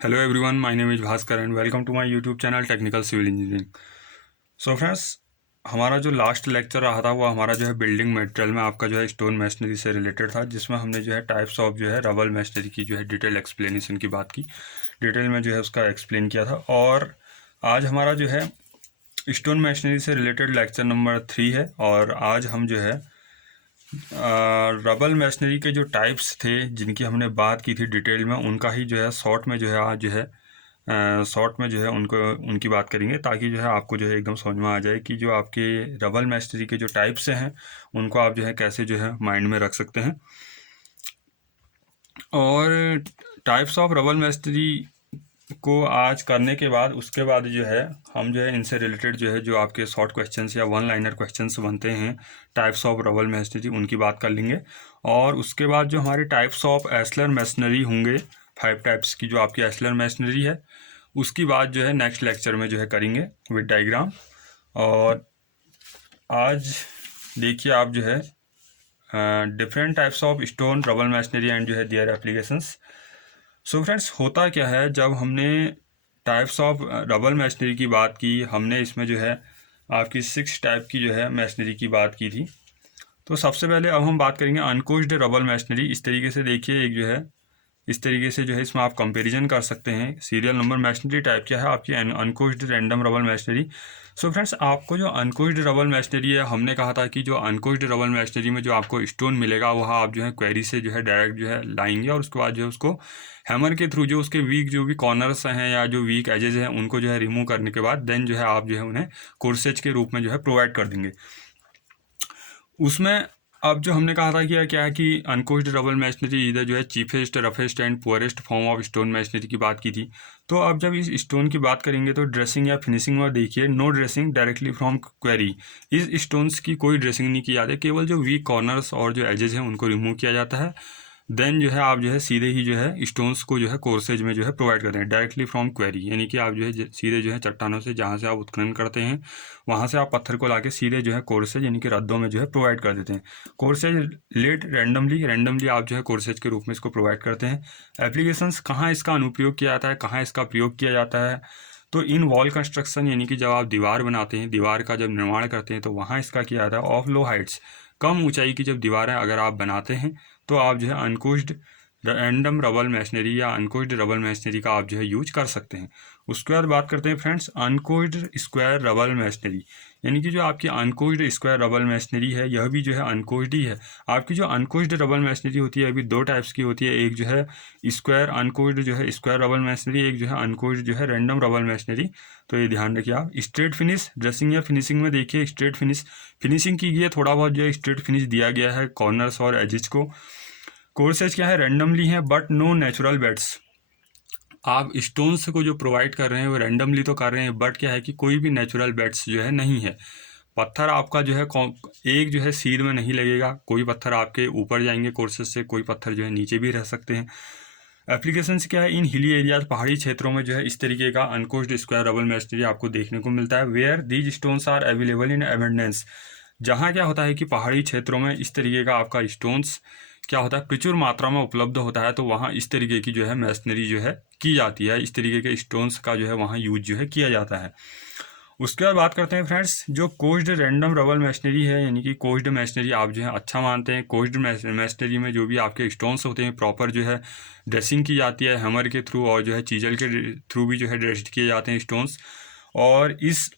Hello everyone, my name is Bhaskar and welcome to my YouTube channel technical civil engineering. So friends, हमारा जो last lecture रहा था वो हमारा जो है बिल्डिंग मटेरियल में आपका जो है स्टोन मैशनरी से रिलेटेड था, जिसमें हमने जो है टाइप्स ऑफ जो है रबल मैशनरी की जो है डिटेल एक्सप्लेनेशन की बात की, डिटेल में जो है उसका एक्सप्लेन किया था। और आज हमारा जो है स्टोन मैशनरी से रिलेटेड लेक्चर नंबर 3 है। और आज हम जो है रबल मैशनरी के जो टाइप्स थे जिनकी हमने बात की थी डिटेल में, उनका ही जो है शॉर्ट में जो है आज जो है शॉर्ट में जो है उनकी बात करेंगे, ताकि जो है आपको जो है एकदम समझ में आ जाए कि जो आपके रबल मैशनरी के जो टाइप्स हैं उनको आप जो है कैसे जो है माइंड में रख सकते हैं। और टाइप्स ऑफ रबल मैशनरी को आज करने के बाद उसके बाद जो है हम जो है इनसे रिलेटेड जो है जो आपके शॉर्ट क्वेश्चंस या वन लाइनर क्वेश्चंस बनते हैं टाइप्स ऑफ रबल मैशनरी, उनकी बात कर लेंगे। और उसके बाद जो हमारे टाइप्स ऑफ एस्लर मैशनरी होंगे, 5 टाइप्स की जो आपकी एस्लर मैशनरी है, उसकी बात जो है नेक्स्ट लेक्चर में जो है करेंगे विद डायग्राम। और आज देखिए आप जो है different types of stone rubble masonry and जो है दियर एप्लीकेशंस। सो फ्रेंड्स, होता क्या है, जब हमने टाइप्स ऑफ रबल मैशनरी की बात की, हमने इसमें जो है आपकी 6 टाइप की जो है मैशनरी की बात की थी। तो सबसे पहले अब हम बात करेंगे अनकोच्ड रबल मैशनरी। इस तरीके से देखिए, एक जो है इस तरीके से जो है इसमें आप कंपैरिजन कर सकते हैं। सीरियल नंबर मैशनरी टाइप क्या है आपकी uncoursed random rubble masonry. So friends, आपको जो अनकोच्ड रबल मैशनरी है, हमने कहा था कि जो अनकोच्ड रबल मैशनरी में जो आपको स्टोन मिलेगा वह आप जो है क्वेरी से जो है डायरेक्ट जो है लाएंगे, और उसके बाद जो है उसको हैमर के थ्रू जो उसके वीक जो भी कॉर्नर्स हैं या जो वीक एजेस हैं उनको जो है रिमूव करने के बाद देन जो है आप जो है उन्हें कोर्सेज के रूप में जो है प्रोवाइड कर देंगे। उसमें अब जो हमने कहा था कि क्या है कि अनकोच्ड रबल मैशनरी इधर जो है chiefest, roughest and poorest form of stone machinery की बात की थी। तो अब जब इस स्टोन की बात करेंगे तो ड्रेसिंग या फिनिशिंग में देखिए, no dressing directly from quarry. इस स्टोन्स की कोई ड्रेसिंग नहीं की जाती, केवल जो वीक कॉर्नर्स और जो एजेस हैं उनको रिमूव किया जाता है। देन जो है आप जो है सीधे ही जो है स्टोन्स को जो है कोर्सेज में जो है प्रोवाइड करते हैं डायरेक्टली फ्रॉम क्वेरी, यानी कि आप जो है सीधे जो है चट्टानों से जहाँ से आप उत्खनन करते हैं वहाँ से आप पत्थर को लाके सीधे जो है कोर्सेज यानी कि रद्दों में जो है प्रोवाइड कर देते हैं। कोर्सेज लेट रैंडमली आप जो है कोर्सेज के रूप में इसको प्रोवाइड करते हैं। एप्लीकेशंस, कहाँ इसका अनुप्रयोग किया जाता है, कहाँ इसका प्रयोग किया जाता है, तो इन वॉल कंस्ट्रक्शन यानी कि जब आप दीवार बनाते हैं, दीवार का जब निर्माण करते हैं तो वहाँ इसका किया जाता है। ऑफ लो हाइट्स, कम ऊंचाई की जब दीवारें अगर आप बनाते हैं तो आप जो है अनकोच्ड रैंडम रबल मैशनरी या अनकोच्ड रबल मैशनरी का आप जो है यूज कर सकते हैं। उसके बाद बात करते हैं फ्रेंड्स अनकोच्ड स्क्वायर रबल मैशनरी, यानी कि जो आपकी अनकोच्ड स्क्वायर रबल मैशनरी है यह भी जो है अनकोच्ड ही है। आपकी जो अनकोच्ड रबल मैशनरी होती है अभी 2 टाइप्स की होती है, एक जो है स्क्वायर अनकोच्ड जो है स्क्वायर रबल मैशनरी, एक जो है अनकोच्ड जो है रैंडम रबल मैशनरी। तो ये ध्यान रखिए आप। स्ट्रेट फिनिश, ड्रेसिंग या फिनिशिंग में देखिए स्ट्रेट फिनिशिंग की गई है, थोड़ा बहुत जो है स्ट्रेट फिनिश दिया गया है कॉर्नर्स और एजिज को। कोर्सेज क्या है, रैंडमली है बट नो नेचुरल बेड्स। आप स्टोन्स को जो प्रोवाइड कर रहे हैं वो रैंडमली तो कर रहे हैं, बट क्या है कि कोई भी नेचुरल बेड्स जो है नहीं है। पत्थर आपका जो है एक जो है सीध में नहीं लगेगा, कोई पत्थर आपके ऊपर जाएंगे कोर्सेज से, कोई पत्थर जो है नीचे भी रह सकते हैं। एप्लीकेशंस क्या है, इन हिली एरियाज, पहाड़ी क्षेत्रों में जो है इस तरीके का अनकोच्ड स्क्वायर रबल मैशनरी आपको देखने को मिलता है। Where these stones are available in abundance, जहाँ क्या होता है कि पहाड़ी क्षेत्रों में इस तरीके का आपका स्टोन्स क्या होता है प्रचुर मात्रा में उपलब्ध होता है, तो वहाँ इस तरीके की जो है मैशनरी जो है की जाती है, इस तरीके के स्टोन्स का जो है वहाँ यूज जो है किया जाता है। उसके बाद बात करते हैं फ्रेंड्स जो कोच्ड रैंडम रबल मैशनरी है, यानी कि कोच्ड मैशनरी आप जो है अच्छा मानते हैं। कोच्ड मैशनरी में जो भी आपके स्टोन्स होते हैं प्रॉपर जो है ड्रेसिंग की जाती है हैमर के थ्रू, और जो है चीजल के थ्रू भी जो है ड्रेस किए जाते हैं स्टोन्स। और इस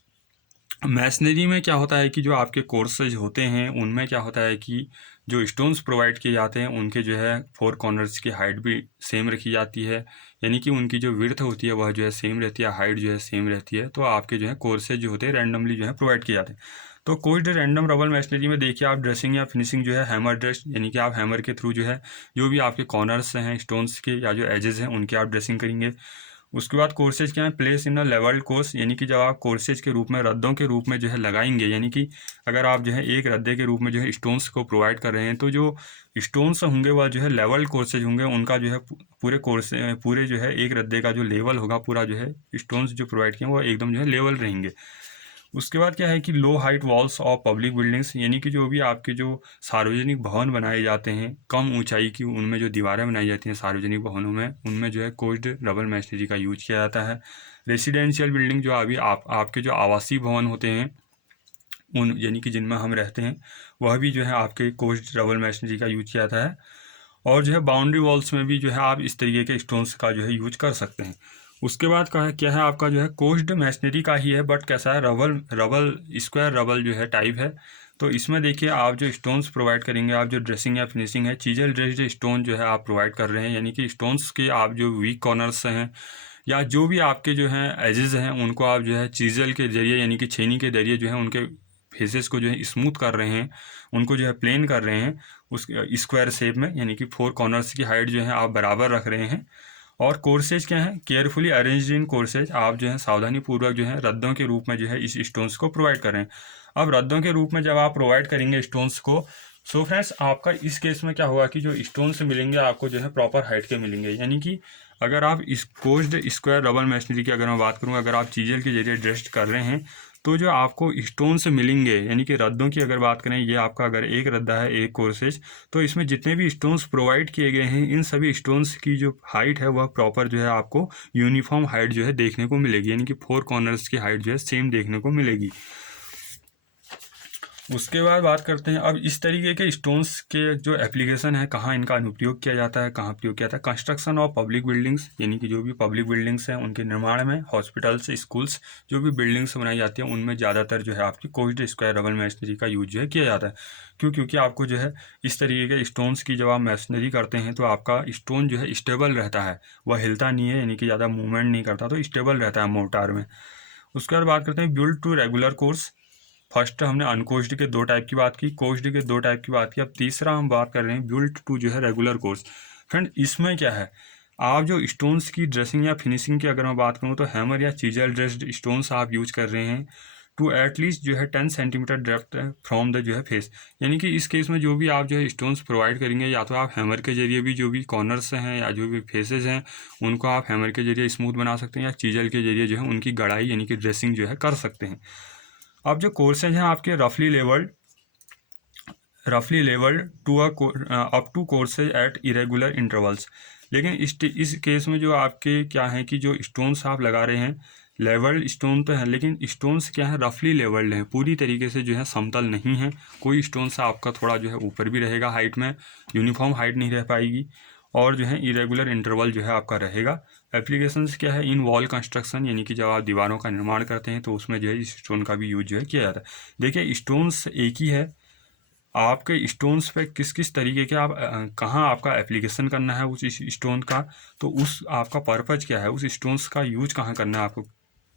मैशनरी में क्या होता है कि जो आपके कोर्सेज होते हैं उनमें क्या होता है कि जो स्टोन्स प्रोवाइड किए जाते हैं उनके जो है 4 कॉर्नर्स की हाइट भी सेम रखी जाती है, यानी कि उनकी जो विड्थ होती है वह जो है सेम रहती है, हाइट जो है सेम रहती है। तो आपके जो है कोर्सेज जो होते हैं रैंडमली जो है प्रोवाइड किए जाते हैं। तो कोच्ड रैंडम रबल मैशनरी में देखिए आप ड्रेसिंग या फिनिशिंग जो है हैमर ड्रेस, यानी कि आप हैमर के थ्रू जो है जो भी आपके कॉर्नर्स हैं स्टोन्स के या जो एजेस हैं उनके आप ड्रेसिंग करेंगे। उसके बाद कोर्सेज क्या है, place in a levelled course, यानी कि जब आप कोर्सेज के रूप में रद्दों के रूप में जो है लगाएंगे, यानी कि अगर आप जो है एक रद्दे के रूप में जो है स्टोन्स को प्रोवाइड कर रहे हैं तो जो स्टोन्स होंगे वह जो है लेवल्ड कोर्सेज होंगे, उनका जो है पूरे कोर्स पूरे जो है एक रद्दे का जो लेवल होगा पूरा जो है स्टोन्स जो प्रोवाइड किए वो एकदम जो है लेवल रहेंगे। उसके बाद क्या है कि low height walls of public buildings, यानी कि जो भी आपके जो सार्वजनिक भवन बनाए जाते हैं कम ऊंचाई की, उनमें जो दीवारें बनाई जाती हैं सार्वजनिक भवनों में, उनमें जो है कोज्ड रबर मैशनरी का यूज किया जाता है। रेसिडेंशियल बिल्डिंग, जो अभी आपके जो आवासीय भवन होते हैं उन, यानी कि जिनमें हम रहते हैं, वह भी जो है आपके कोज्ड रबर मैशनरी का यूज किया जाता है। और जो है बाउंड्री वॉल्स में भी जो है आप इस तरीके के स्टोन्स का जो है यूज कर सकते हैं। उसके बाद का है क्या है आपका जो है कोज्ड मैशनरी का ही है, बट कैसा है, रबल रबल स्क्वायर रबल जो है टाइप है। तो इसमें देखिए आप जो स्टोन्स प्रोवाइड करेंगे, आप जो ड्रेसिंग या फिनिशिंग है, चीजल ड्रेस्ड स्टोन जो है आप प्रोवाइड कर रहे हैं, यानी कि स्टोन्स के आप जो वीक कॉर्नर्स हैं या जो भी आपके जो हैं एजेस हैं, उनको आप जो है चीजल के जरिए यानी कि छेनी के जरिए जो है उनके फेसेस को जो है स्मूथ कर रहे हैं, उनको जो है प्लेन कर रहे हैं उस स्क्वायर शेप में, यानी कि 4 कॉर्नर्स की हाइट जो है आप बराबर रख रहे हैं। और कोर्सेज क्या है, केयरफुली अरेंज्ड इन कोर्सेज, आप जो है सावधानी पूर्वक जो है रद्दों के रूप में जो है इस स्टोन्स को प्रोवाइड कर रहे हैं। अब रद्दों के रूप में जब आप प्रोवाइड करेंगे स्टोन्स को, सो फ्रेंड्स आपका इस केस में क्या होगा कि जो स्टोन्स मिलेंगे आपको जो है प्रॉपर हाइट के मिलेंगे, यानी कि अगर आप इस कोज्ड स्क्वायर रबर मैशनरी की अगर मैं बात करूँ, अगर आप चीजल के जरिए ड्रेस्ड कर रहे हैं तो जो आपको स्टोन्स मिलेंगे, यानी कि रद्दों की अगर बात करें, ये आपका अगर एक रद्दा है एक कोर्सेज, तो इसमें जितने भी स्टोन्स प्रोवाइड किए गए हैं इन सभी स्टोन्स की जो हाइट है वह प्रॉपर जो है आपको यूनिफॉर्म हाइट जो है देखने को मिलेगी, यानी कि 4 कॉर्नर्स की हाइट जो है सेम देखने को मिलेगी। उसके बाद बात करते हैं अब इस तरीके के स्टोन्स के जो एप्लीकेशन है, कहाँ इनका अनुप्रयोग किया जाता है, कहाँ प्रयोग किया जाता है। कंस्ट्रक्शन ऑफ पब्लिक बिल्डिंग्स, यानी कि जो भी पब्लिक बिल्डिंग्स हैं उनके निर्माण में, हॉस्पिटल्स, स्कूल्स, जो भी बिल्डिंग्स बनाई जाती हैं उनमें ज़्यादातर जो है आपकी कोज्ड स्क्वायर रबर मैशनरी का यूज जो है किया जाता है। क्योंकि आपको जो है इस तरीके के स्टोन्स की जब आप मैशनरी करते हैं तो आपका स्टोन जो है स्टेबल रहता है, वह हिलता नहीं है, यानी कि ज़्यादा मूवमेंट नहीं करता, तो स्टेबल रहता है मोर्टार में। उसके बाद बात करते हैं build to regular course. First हमने अनकोज्ड के 2 टाइप की बात की, कोज्ड के 2 टाइप की बात की, अब तीसरा हम बात कर रहे हैं बिल्ट टू जो है रेगुलर कोर्स। फ्रेंड इसमें क्या है, आप जो स्टोन्स की ड्रेसिंग या फिनिशिंग की अगर मैं बात करूँ तो हैमर या चीजल ड्रेस्ड स्टोन्स आप यूज कर रहे हैं टू एटलीस्ट जो है 10 सेंटीमीटर डेप्थ फ्रॉम द जो है फेस, यानी कि इस केस में जो भी आप जो है स्टोन्स प्रोवाइड करेंगे, या तो आप हैमर के जरिए भी जो भी कॉर्नर्स हैं या जो भी फेसेस हैं उनको आप हैमर के जरिए स्मूथ बना सकते हैं, या चीजल के जरिए जो है उनकी गड़ाई यानी कि ड्रेसिंग जो है कर सकते हैं। अब जो कोर्सेज हैं आपके रफली levelled to up to courses at irregular intervals, लेकिन इस केस में जो आपके क्या है कि जो स्टोन्स आप लगा रहे हैं, लेवल्ड स्टोन तो है लेकिन स्टोन्स क्या है, रफली लेवल्ड हैं, पूरी तरीके से जो है समतल नहीं है। कोई स्टोन से आपका थोड़ा जो है ऊपर भी रहेगा हाइट में, यूनिफॉर्म हाइट नहीं रह पाएगी, और जो है इरेगुलर इंटरवल जो है आपका रहेगा। एप्लीकेशंस क्या है, इन वॉल कंस्ट्रक्शन, यानी कि जब आप दीवारों का निर्माण करते हैं तो उसमें जो है इस स्टोन का भी यूज जो है किया जाता है। देखिए स्टोन्स एक ही है, आपके स्टोन्स पे किस किस तरीके के आप कहाँ आपका एप्लीकेशन करना है उस स्टोन का, तो उस आपका पर्पज क्या है, उस स्टोन्स का यूज कहाँ करना है, आपको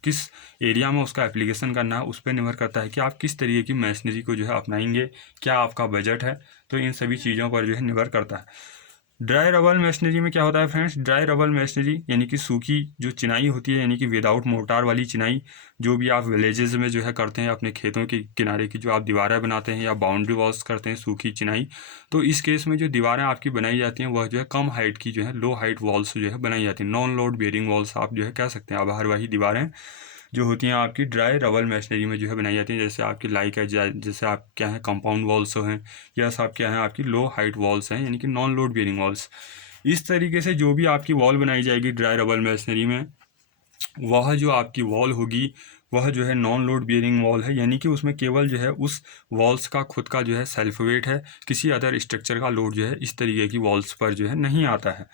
किस एरिया में उसका एप्लीकेशन करना है, उस पर निर्भर करता है कि आप किस तरीके की मैशनरी को जो है अपनाएंगे, क्या आपका बजट है, तो इन सभी चीज़ों पर जो है निर्भर करता है। ड्राई रबल मशीनरी में क्या होता है फ्रेंड्स, ड्राई रबल मशीनरी यानी कि सूखी जो चिनाई होती है, यानी कि विदाउट मोर्टार वाली चिनाई, जो भी आप विलेजेस में जो है करते हैं, अपने खेतों के किनारे की जो आप दीवारें बनाते हैं या बाउंड्री वॉल्स करते हैं सूखी चिनाई, तो इस केस में जो दीवारें आपकी बनाई जाती हैं वह जो है कम हाइट की जो है लो हाइट वॉल्स जो है बनाई जाती हैं, नॉन लोड बेयरिंग वॉल्स आप जो है कह सकते हैं, आभारवाही दीवारें जो होती हैं आपकी ड्राई रबल मशीनरी में जो है बनाई जाती हैं, जैसे आपकी लाइक है, जैसे आप क्या है कंपाउंड वॉल्स हैं, या सब क्या है आपकी लो हाइट वॉल्स हैं, यानी कि नॉन लोड बेयरिंग वॉल्स। इस तरीके से जो भी आपकी वॉल बनाई जाएगी ड्राई रबल मशीनरी में, वह जो आपकी वॉल होगी वह जो है नॉन लोड बियरिंग वॉल है, यानी कि उसमें केवल जो है उस वॉल्स का खुद का जो है सेल्फ वेट है, किसी अदर स्ट्रक्चर का लोड जो है इस तरीके की वॉल्स पर जो है नहीं आता है।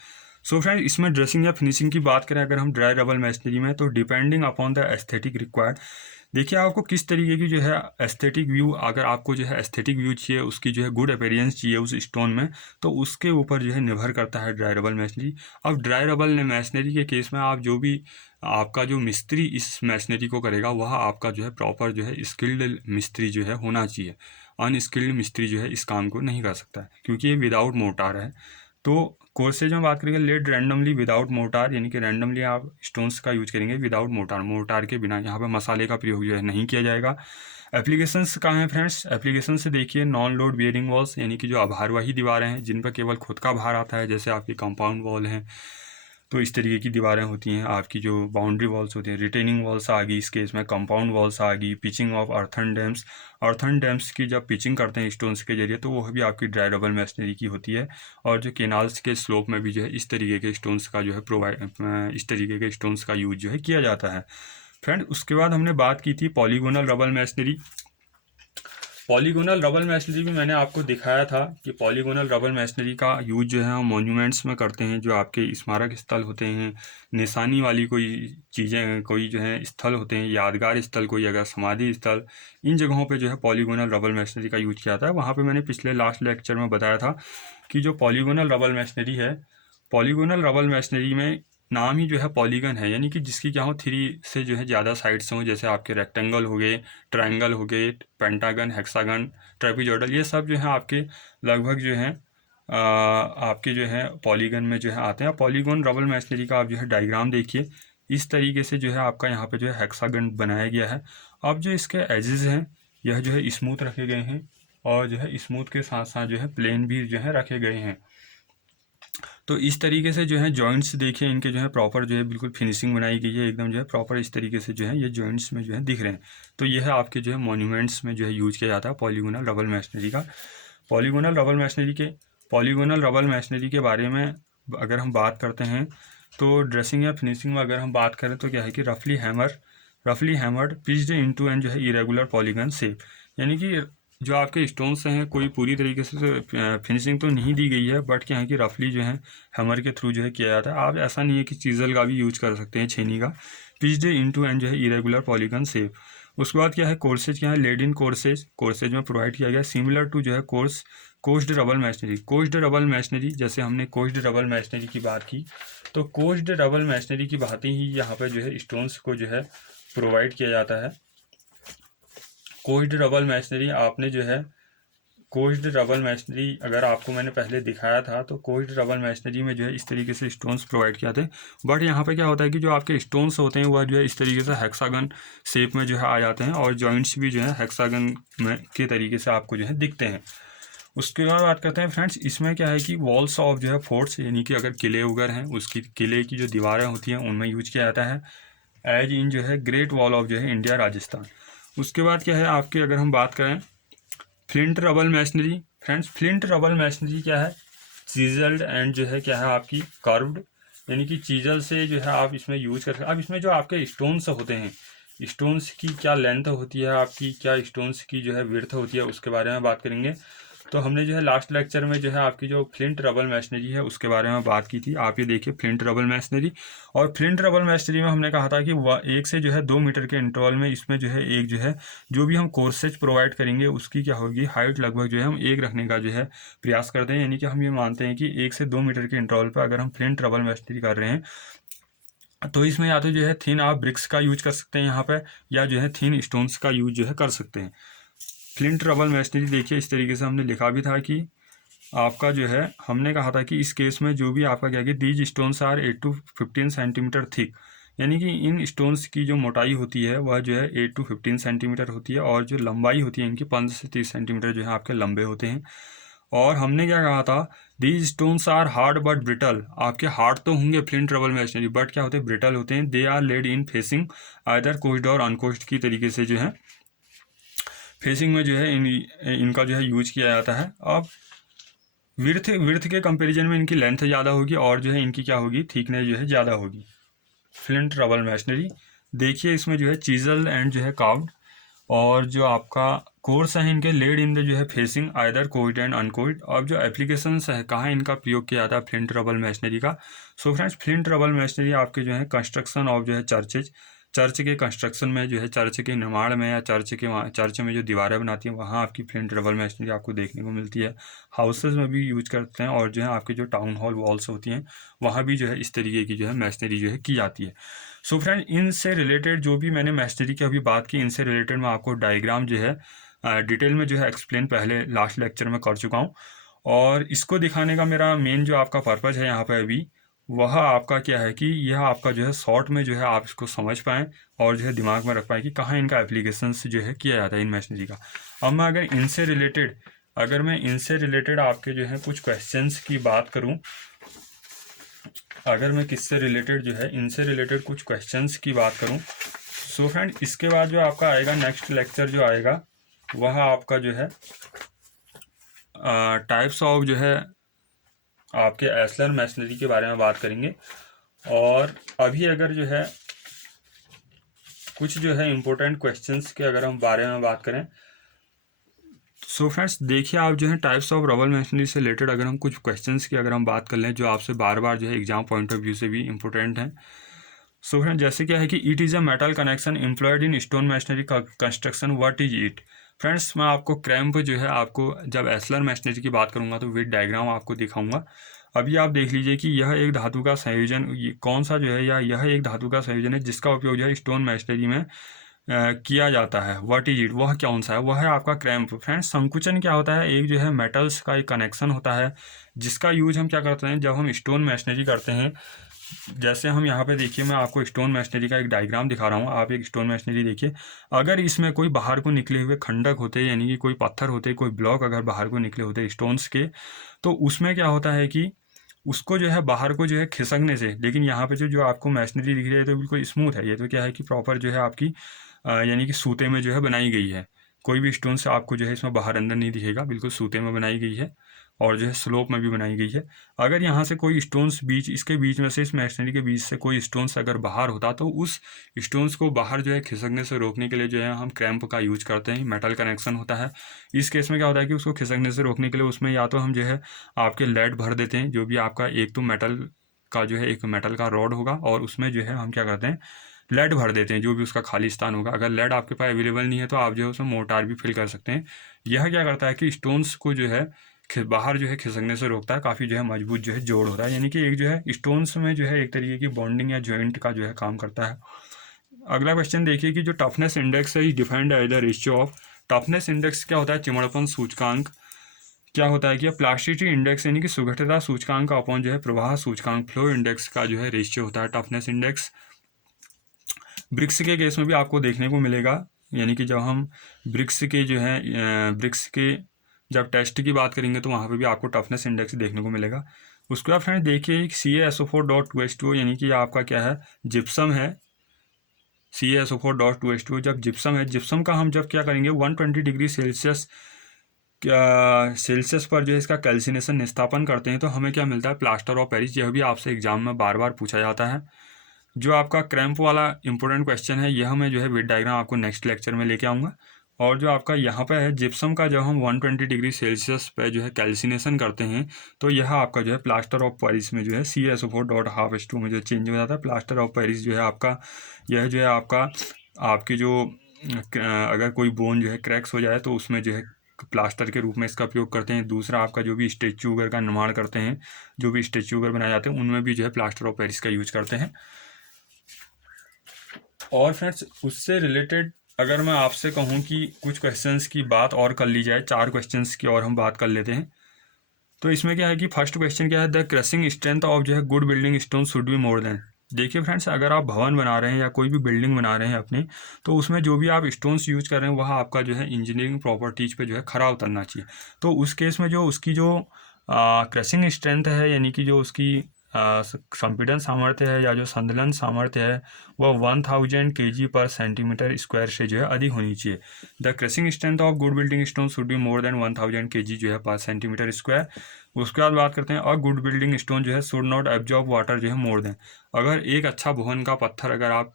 सो फ्रेंड इसमें ड्रेसिंग या फिनिशिंग की बात करें अगर हम ड्राई रबल मशीनरी में, तो depending upon the aesthetic required, देखिए आपको किस तरीके की जो है एस्थेटिक व्यू, अगर आपको जो है एस्थेटिक व्यू चाहिए, उसकी जो है गुड अपीयरेंस चाहिए उस स्टोन में, तो उसके ऊपर जो है निर्भर करता है ड्राई रबल मशीनरी। अब ड्राई रबल मशीनरी के केस में आप जो भी आपका जो मिस्त्री इस मशीनरी को करेगा वह आपका जो है प्रॉपर जो है स्किल्ड मिस्त्री जो है होना चाहिए, अनस्किल्ड मिस्त्री जो है इस काम को नहीं कर सकता है, क्योंकि ये विदाउट मोर्टार है। तो कोर्सेज में बात करेंगे लेड रैंडमली विदाउट मोर्टार, यानी कि रैंडमली आप स्टोन्स का यूज करेंगे विदाउट मोर्टार, मोर्टार के बिना यहाँ पे मसाले का प्रयोग जो है नहीं किया जाएगा। एप्लीकेशंस कहाँ हैं फ्रेंड्स, एप्लीकेशन से देखिए नॉन लोड बियरिंग वॉल्स, यानी कि जो आभारवाही दीवारें हैं जिन पर केवल खुद का भार आता है, जैसे आपकी कंपाउंड वॉल हैं, तो इस तरीके की दीवारें होती हैं। आपकी जो बाउंड्री वॉल्स होती हैं, रिटेनिंग वॉल्स आ गई, इस केस में कंपाउंड वॉल्स आ गई, पिचिंग ऑफ अर्थन डैम्स की जब पिचिंग करते हैं स्टोन्स के जरिए तो वो भी आपकी ड्राई रबल मैसनरी की होती है। और जो केनाल्स के स्लोप में भी जो है इस तरीके के स्टोन्स का जो है इस तरीके के स्टोन्स का यूज जो है किया जाता है। फ्रेंड, उसके बाद हमने बात की थी polygonal rubble masonry. Polygonal rubble masonry भी मैंने आपको दिखाया था कि पॉलीगोनल रबल मैसनरी का यूज जो है हम मॉन्यूमेंट्स में करते हैं। जो आपके स्मारक स्थल होते हैं, निशानी वाली कोई चीज़ें, कोई जो है स्थल होते हैं, यादगार स्थल, कोई अगर समाधि स्थल, इन जगहों पे जो है पॉलीगोनल रबल मैसनरी का यूज किया जाता है। वहाँ पे मैंने पिछले लास्ट लेक्चर में बताया था कि जो पॉलीगोनल रबल मैसनरी है, पॉलीगोनल रबल मैसनरी में नाम ही जो है पॉलीगन है, यानी कि जिसकी क्या हो 3 से जो है ज़्यादा साइड्स हों, जैसे आपके रेक्टेंगल हो गए, ट्रायंगल हो गए, पेंटागन, हेक्सागन, ट्रेपीजॉइडल, ये सब जो है आपके लगभग जो है आपके जो है पॉलीगन में जो है आते हैं। पॉलीगोन रबल मैसनरी का आप जो है डायग्राम देखिए, इस तरीके से जो है आपका यहाँ पे जो है हेक्सागन बनाया गया है। अब जो इसके एजेस हैं यह जो है स्मूथ रखे गए हैं, और जो है स्मूथ के साथ साथ जो है प्लेन भी जो है रखे गए हैं। तो इस तरीके से जो है जॉइंट्स देखिए, इनके जो है प्रॉपर जो है बिल्कुल फिनिशिंग बनाई गई है, एकदम जो है प्रॉपर इस तरीके से जो है ये जॉइंट्स में जो है दिख रहे हैं। तो यह है आपके जो है मॉन्यूमेंट्स में जो है यूज किया जाता है पॉलीगोनल रबल मैसनरी का। पॉलीगोनल रबल मैसनरी के बारे में अगर हम बात करते हैं तो ड्रेसिंग या फिनिशिंग में अगर हम बात करें तो क्या है कि रफली हैमर्ड पिच्ड इनटू एंड जो है इरेगुलर पॉलीगन शेप, यानी कि जो आपके स्टोन्स हैं कोई पूरी तरीके से फिनिशिंग तो नहीं दी गई है, बट क्या है कि रफली जो है हैमर के थ्रू जो है किया जाता है। आप ऐसा नहीं है कि चीजल का भी यूज कर सकते हैं, छेनी का। पिच्ड इनटू एंड जो है इरेगुलर पॉलीगन शेप। उसके बाद क्या है कोर्सेज, क्या है लेड इन कोर्सेज में प्रोवाइड किया गया, सिमिलर टू जो है कोस्ड रबल मैसनरी। जैसे हमने कोस्ड रबल मैसनरी की बात की, तो कोस्ड रबल मैसनरी की बातें ही यहाँ पर जो है स्टोन्स को जो है प्रोवाइड किया जाता है। कोस्ड रबल मैसनरी आपने जो है कोस्ड रबल मैसनरी अगर आपको मैंने पहले दिखाया था, तो कोस्ड रबल मैसनरी में जो है इस तरीके से स्टोन्स प्रोवाइड किए जाते हैं। बट यहाँ पे क्या होता है कि जो आपके स्टोन्स होते हैं वह जो है इस तरीके से हेक्सागन शेप में जो है आ जाते हैं, और जॉइंट्स भी जो है हेक्सागन में के तरीके से आपको जो है दिखते हैं। उसके बाद बात करते हैं फ्रेंड्स, इसमें क्या है कि वॉल्स ऑफ जो है फोर्ट्स, यानी कि अगर किले वगैरह हैं उसकी किले की जो दीवारें होती हैं उनमें यूज किया जाता है, एज इन जो है ग्रेट वॉल ऑफ जो है इंडिया राजस्थान। उसके बाद क्या है आपके, अगर हम बात करें flint rubble masonry. Friends, flint rubble masonry क्या है, चीजल्ड एंड जो है क्या है आपकी कर्व्ड, यानी कि चीजल से जो है आप इसमें यूज कर सकते हैं। अब इसमें जो आपके स्टोन्स होते हैं, स्टोन्स की क्या लेंथ होती है आपकी, क्या स्टोन्स की जो है विड्थ होती है, उसके बारे में बात करेंगे। तो हमने जो है लास्ट लेक्चर में जो है आपकी जो फ्लिंट रबल मैसनरी है उसके बारे में बात की थी। आप ये देखिए फ्लिंट रबल मैसनरी, और फ्लिंट रबल मैसनरी में हमने कहा था कि 1 से जो है 2 मीटर के इंटरवल में इसमें जो है एक जो है जो भी हम कोर्सेज प्रोवाइड करेंगे उसकी क्या होगी हाइट, लगभग जो है हम 1 रखने का जो है प्रयास करते हैं। यानी कि हम ये मानते हैं कि 1 से 2 मीटर के इंटरवल पर अगर हम फ्लिंट रबल मैसनरी कर रहे हैं तो इसमें या तो जो है थिन आप ब्रिक्स का यूज कर सकते हैं यहाँ पर, या जो है थिन स्टोन्स का यूज जो है कर सकते हैं। फ्लिंट रबल मैसनरी देखिए इस तरीके से हमने लिखा भी था कि आपका जो है हमने कहा था कि इस केस में जो भी आपका क्या कि these stones are 8 to 15 centimetre thick, यानी कि इन स्टोन्स की जो मोटाई होती है वह जो है 8 to 15 सेंटीमीटर होती है, और जो लंबाई होती है इनकी 15 से 30 सेंटीमीटर जो है आपके लंबे होते हैं। और हमने क्या कहा था, these stones are hard but brittle, आपके हार्ड तो होंगे फ्लिंट रबल मैसनरी, बट क्या होते हैं ब्रिटल होते हैं। They are laid in facing either coursed और अनकोस्ड की तरीके से जो है फेसिंग में जो है इनका जो है यूज किया जाता है। अब विड्थ के कंपैरिजन में इनकी लेंथ ज़्यादा होगी, और जो है इनकी क्या होगी थिकनेस जो है ज़्यादा होगी। फ्लिंट रबल मैसनरी देखिए इसमें जो है चीजल एंड जो है कार्व्ड, और जो आपका कोर्स है इनके लेड इन द जो है फेसिंग आइदर कोइड एंड अनकोइड। अब जो एप्लीकेशंस है कहाँ इनका प्रयोग किया जाता है फ्लिंट रबल मैसनरी का। So friends, flint rubble masonry आपके जो है कंस्ट्रक्शन ऑफ जो है चर्च के कंस्ट्रक्शन में जो है चर्च के निर्माण में, या चर्च में जो दीवारें बनाती हैं वहाँ आपकी फ्लिंट रबल मैसनरी आपको देखने को मिलती है। हाउसेज में भी यूज करते हैं, और जो है आपके जो टाउन हॉल वॉल्स होती हैं वहाँ भी जो है इस तरीके की जो है मैसनरी जो है की जाती है। सो फ्रेंड, इनसे रिलेटेड जो भी मैंने मैसनरी की अभी बात की, इनसे रिलेटेड मैं आपको डायग्राम जो है डिटेल में जो है एक्सप्लेन पहले लास्ट लेक्चर में कर चुका हूँ, और इसको दिखाने का मेरा मेन जो आपका पर्पज़ है यहाँ पर अभी वह आपका क्या है कि यह आपका जो है शॉर्ट में जो है आप इसको समझ पाएँ, और जो है दिमाग में रख पाएँ कि कहाँ इनका एप्लीकेशंस जो है किया जाता है इन मैसनरी का। अब मैं अगर मैं इनसे रिलेटेड आपके जो है कुछ क्वेश्चंस की बात करूँ अगर मैं किससे रिलेटेड जो है, इनसे रिलेटेड कुछ क्वेश्चंस की बात करूं, सो फ्रेंड इसके बाद जो आपका आएगा नेक्स्ट लेक्चर जो आएगा वह आपका जो है टाइप्स ऑफ जो है आपके एस्लर मैसनरी के बारे में बात करेंगे। और अभी अगर जो है कुछ जो है इम्पोर्टेंट क्वेश्चंस के अगर हम बारे में बात करें, सो फ्रेंड्स देखिए आप जो है टाइप्स ऑफ रबल मैसनरी से रिलेटेड अगर हम कुछ क्वेश्चंस की अगर हम बात कर लें जो आपसे बार बार जो है एग्जाम पॉइंट ऑफ व्यू से भी इम्पोर्टेंट हैं। सो फ्रेंड जैसे क्या है कि it is a metal connection employed in stone masonry construction, what is it. Friends मैं आपको क्रैम्प जो है आपको जब एस्लर मैसनरी की बात करूंगा तो विद डायग्राम आपको दिखाऊंगा। अभी आप देख लीजिए कि यह एक धातु का संयोजन कौन सा जो है, या यह एक धातु का संयोजन है जिसका उपयोग जो है स्टोन मैसनरी में किया जाता है। व्हाट इज इट, वह कौन सा है, वह है आपका क्रैम्प। फ्रेंड्स संकुचन क्या होता है, एक जो है मेटल्स का एक कनेक्शन होता है जिसका यूज हम क्या करते हैं जब हम स्टोन मैसनरी करते हैं। जैसे हम यहाँ पे देखिए, मैं आपको स्टोन मैसनरी का एक डायग्राम दिखा रहा हूँ, आप एक स्टोन मैसनरी देखिए। अगर इसमें कोई बाहर को निकले हुए खंडक होते, यानी कि कोई पत्थर होते, कोई ब्लॉक अगर बाहर को निकले होते स्टोन्स के, तो उसमें क्या होता है कि उसको जो है बाहर को जो है खिसकने से, लेकिन यहाँ पे जो आपको मैसनरी दिख रही है तो बिल्कुल स्मूथ है। ये तो क्या है कि प्रॉपर जो है आपकी यानी कि सूते में जो है बनाई गई है। कोई भी स्टोन से आपको जो है इसमें बाहर अंदर नहीं दिखेगा, बिल्कुल सूते में बनाई गई है और जो है स्लोप में भी बनाई गई है। अगर यहाँ से कोई स्टोन्स बीच इसके बीच में से, इस मैसनरी के बीच से कोई स्टोन्स अगर बाहर होता तो उस स्टोन्स को बाहर जो है खिसकने से रोकने के लिए जो है हम क्रैम्प का यूज करते हैं। मेटल कनेक्शन होता है। इस केस में क्या होता है कि उसको खिसकने से रोकने के लिए उसमें या तो हम जो है आपके लेड भर देते हैं, जो भी आपका एक तो मेटल का जो है एक मेटल का रॉड होगा और उसमें जो है हम क्या करते हैं लेड भर देते हैं, जो भी उसका खाली स्थान होगा। अगर लेड आपके पास अवेलेबल नहीं है तो आप जो है उसमें मोर्टार भी फिल कर सकते हैं। यह क्या करता है कि स्टोन्स को जो है बाहर जो है खिसकने से रोकता है, काफ़ी जो है मजबूत जो है जोड़ होता है, यानी कि एक जो है स्टोन्स में जो है एक तरीके की बॉन्डिंग या जॉइंट का जो है काम करता है। अगला क्वेश्चन देखिए कि जो टफनेस इंडेक्स है is defined as the ratio of. Toughness index क्या होता है, चिमड़पन सूचकांक क्या होता है कि प्लास्टिसिटी इंडेक्स यानी कि सुगठता सूचकांक का अपॉन जो है प्रवाह सूचकांक फ्लो इंडेक्स का जो है रेशियो होता है टफनेस इंडेक्स। ब्रिक्स के केस में भी आपको देखने को मिलेगा, यानी कि जब हम ब्रिक्स के जो है ब्रिक्स के जब टेस्ट की बात करेंगे तो वहाँ पे भी आपको टफनेस इंडेक्स देखने को मिलेगा। उसके बाद फ्रेंड देखिए CaSO4.2H2O यानी कि आपका क्या है जिप्सम है। CaSO4.2H2O जब जिप्सम है, जिप्सम का हम जब क्या करेंगे 120 डिग्री सेल्सियस पर जो है इसका कैल्सिनेशन निस्तापन करते हैं तो हमें क्या मिलता है, प्लास्टर ऑफ पेरिस। यह भी आपसे एग्जाम में बार बार पूछा जाता है। जो आपका क्रैम्प वाला इंपॉर्टेंट क्वेश्चन है यह मैं जो है विद डायग्राम आपको नेक्स्ट लेक्चर में लेके आऊँगा। और जो आपका यहाँ पे है जिप्सम का, जब हम 120 डिग्री सेल्सियस पे जो है कैल्सिनेशन करते हैं तो यह आपका जो है प्लास्टर ऑफ पेरिस में जो है CaSO4.2H2 में जो चेंज हो जाता है। प्लास्टर ऑफ पेरिस जो है आपका, यह जो है आपका आपकी जो अगर कोई बोन जो है क्रैक्स हो जाए तो उसमें जो है प्लास्टर के रूप में इसका उपयोग करते हैं। दूसरा आपका जो भी स्टेचू वगैरह का निर्माण करते हैं, जो भी स्टेचू वगैरह बनाए जाते हैं उनमें भी जो है प्लास्टर ऑफ पेरिस का यूज करते हैं। और फ्रेंड्स उससे रिलेटेड अगर मैं आपसे कहूँ कि कुछ क्वेश्चंस की बात और कर ली जाए, 4 क्वेश्चंस की और हम बात कर लेते हैं। तो इसमें क्या है कि फर्स्ट क्वेश्चन क्या है, द क्रशिंग स्ट्रेंथ ऑफ जो है good building stone should be more than. देखिए फ्रेंड्स अगर आप भवन बना रहे हैं या कोई भी बिल्डिंग बना रहे हैं अपने, तो उसमें जो भी आप स्टोन्स यूज कर रहे हैं वह आपका जो है इंजीनियरिंग प्रॉपर्टीज पे जो है खरा उतरना चाहिए। तो उस केस में जो उसकी जो क्रशिंग स्ट्रेंथ है, यानी कि जो उसकी संपीड़न सामर्थ्य है या जो संदलन सामर्थ्य है वह 1000 kg पर सेंटीमीटर स्क्वायर से जो है अधिक होनी चाहिए। The crushing strength of good building stone should be more than 1000 kg जो है पर सेंटीमीटर स्क्वायर। उसके बाद बात करते हैं और गुड बिल्डिंग स्टोन जो है शुड नॉट एब्जॉर्ब वाटर जो है मोर देन। अगर एक अच्छा भवन का पत्थर अगर आप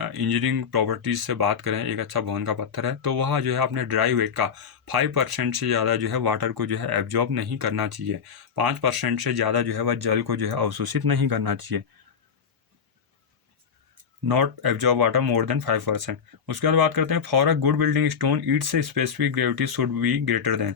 इंजीनियरिंग प्रॉपर्टीज से बात करें, एक अच्छा भवन का पत्थर है तो वह जो है अपने ड्राई वेट का 5% से ज़्यादा जो है वाटर को जो है एब्जॉर्ब नहीं करना चाहिए। 5% से ज़्यादा जो है वह जल को जो है अवशोषित नहीं करना चाहिए। Not absorb water more than 5%। उसके बाद बात करते हैं for a good building stone it's specific gravity should be greater than.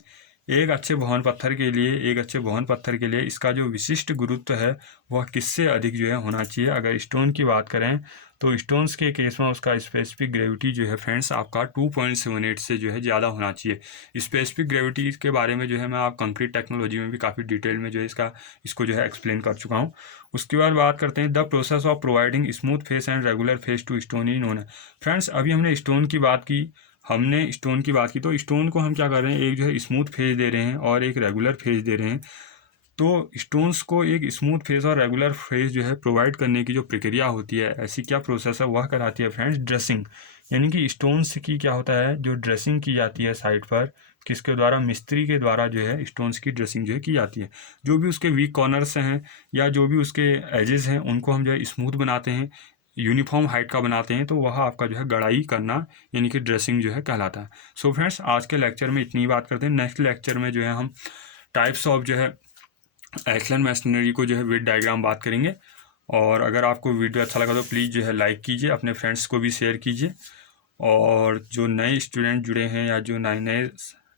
एक अच्छे भवन पत्थर के लिए, एक अच्छे भवन पत्थर के लिए इसका जो विशिष्ट गुरुत्व है वह किससे अधिक जो है होना चाहिए। अगर स्टोन की बात करें तो स्टोन्स के केस में उसका स्पेसिफिक ग्रेविटी जो है फ्रेंड्स आपका 2.78 से जो है ज़्यादा होना चाहिए। स्पेसिफिक ग्रेविटी के बारे में जो है मैं आप कंक्रीट टेक्नोलॉजी में भी काफ़ी डिटेल में जो है इसको जो है एक्सप्लेन कर चुका हूँ। उसके बाद बात करते हैं the process of providing smooth face and regular face to stone is known है। फ्रेंड्स अभी हमने स्टोन की बात की, तो स्टोन को हम क्या कर रहे हैं, एक जो है स्मूथ फेस दे रहे हैं और एक रेगुलर फेस दे रहे हैं। तो स्टोन्स को एक स्मूथ फेस और रेगुलर फेस जो है प्रोवाइड करने की जो प्रक्रिया होती है, ऐसी क्या प्रोसेस है, वह कहलाती है फ्रेंड्स ड्रेसिंग। यानी कि स्टोन्स की क्या होता है, जो ड्रेसिंग की जाती है साइड पर, किसके द्वारा, मिस्त्री के द्वारा जो है स्टोन्स की ड्रेसिंग जो है की जाती है। जो भी उसके वीक कॉर्नर्स हैं या जो भी उसके एजेस हैं उनको हम जो है स्मूथ बनाते हैं, यूनिफॉर्म हाइट का बनाते हैं, तो वह आपका जो है गड़ाई करना यानी कि ड्रेसिंग जो है कहलाता है। सो फ्रेंड्स, आज के लेक्चर में इतनी बात करते हैं। नेक्स्ट लेक्चर में जो है हम टाइप्स ऑफ जो है एक्सलेंट मैसनरी को जो है विद डायग्राम बात करेंगे। और अगर आपको वीडियो अच्छा लगा तो प्लीज़ जो है लाइक कीजिए, अपने फ्रेंड्स को भी शेयर कीजिए। और जो नए स्टूडेंट जुड़े हैं या जो नए नए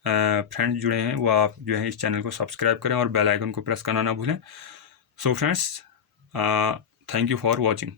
फ्रेंड्स जुड़े हैं वो आप जो है इस चैनल को सब्सक्राइब करें और बेल आइकन को प्रेस करना ना भूलें। So friends, thank you for watching.